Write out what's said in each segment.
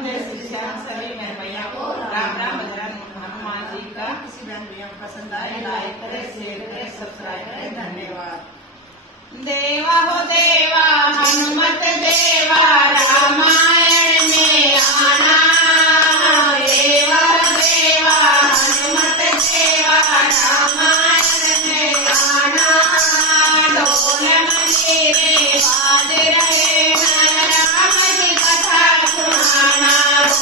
राम जय श्री श्याम सभी मेरे भैया को राम राम बजरंग हनुमान जी का। किसी बहन भैया को पसंद आए लाइक करे, शेयर करे, सब्सक्राइब करे। धन्यवाद। देवा हो देवा हनुमत देवा रामायण में आना। देवा हो देवा हनुमत देवा रामायण में आना। डोल मंदिरे बाद रहे राम की कथा सुनाना।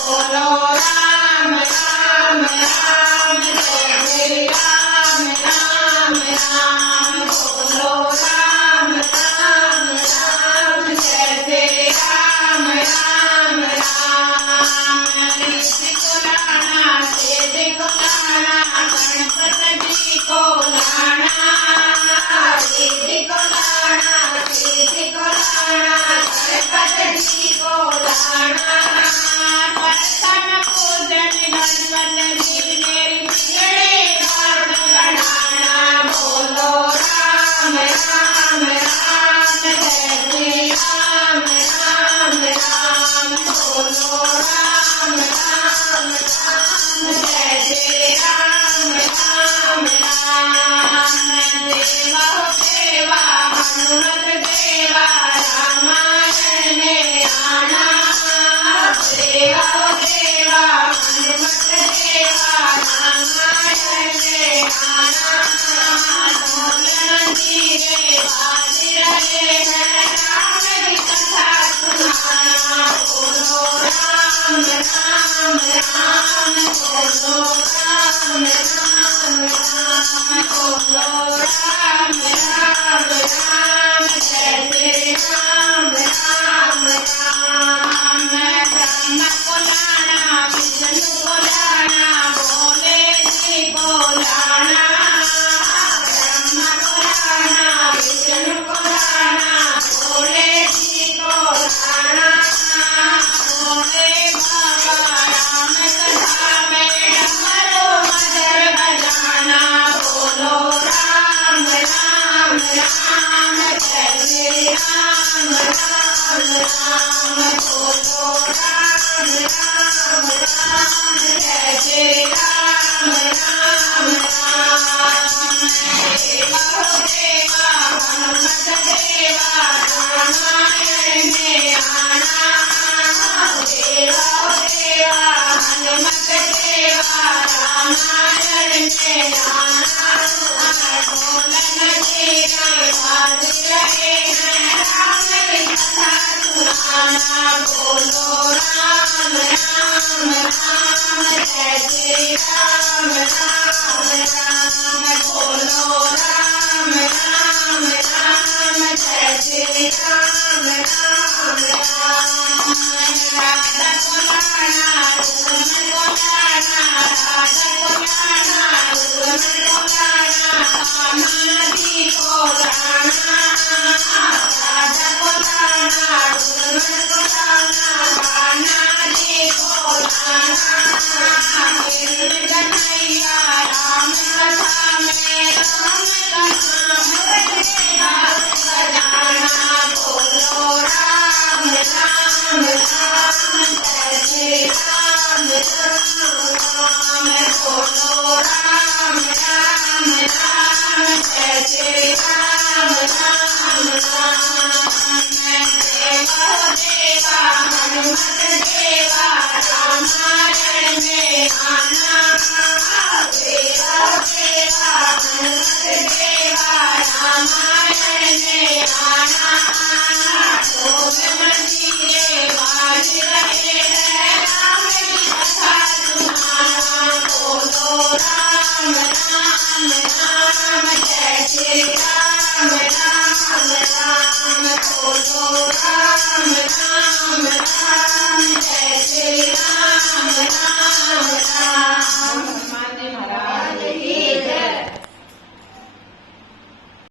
बोलो राम राम राम जय श्री राम राम राम। बोलो राम राम राम जय श्री राम राम राम। ऋषि को लाना सिद्धि को लाना गणपत जी को लाना। रिद्धि को लाना सिद्धि को लाना गणपत जी को लाना। प्रसन्न पूजन गणपत जी मेरी बिगड़े बाण बनाना। बोलो राम राम राम जय श्री राम राम राम। बोलो राम राम राम जय श्री राम राम राम। देवा हो देवा हनुमत देवा रामायण में आना। देवा हो देवा हनुमत देवा रामायण में आना। डोल मंदिरे बाज रहे हैं राम की कथा सुनाना। बोलो राम राम राम। बोलो राम राम राम। बोलो राम राम राम जय श्री राम राम राम। ब्रह्मा को लाना विष्णु को लाना भोले जी को लाना। ब्रह्मा को लाना विष्णु को लाना भोले जी को लाना। भोले बाबा राम कथा में डमरू मदर बजाना। बोलो राम राम राम जय श्री राम राम राम। बोलो राम राम राम जय श्री राम राम राम। देवा हो देवा हनुमत देवा रामायण में आना। देवा हो देवा हनुमत देवा रामायण में आना। डोल मंदिरे बाज रहे हैं राम की कथा सुनाना। बोलो राम राम राम जय श्री राम राम राम। बोलो राम राम राम जय श्री राम राम राम। राधा को लाना रघुमन को लाना। राधा को लाना रघुमन को लाना कान्हा जी को लाना। राधा को लाना रघुमन को लाना कान्हा जी को लाना। कन्हैया राम कथा में राम कथा मुरलिया बजाना। बोलो राम राम राम जय श्री राम राम राम। बोलो राम राम राम जय श्री राम राम राम। देवा हो देवा हनुमत देवा रामायण में आना। देवा हो देवा हनुमत देवा रामायण में आना। डोल मंदिरे बाज रहे हैं राम की कथा सुनाना। बोलो राम राम राम जय श्री राम राम राम। बोलो राम राम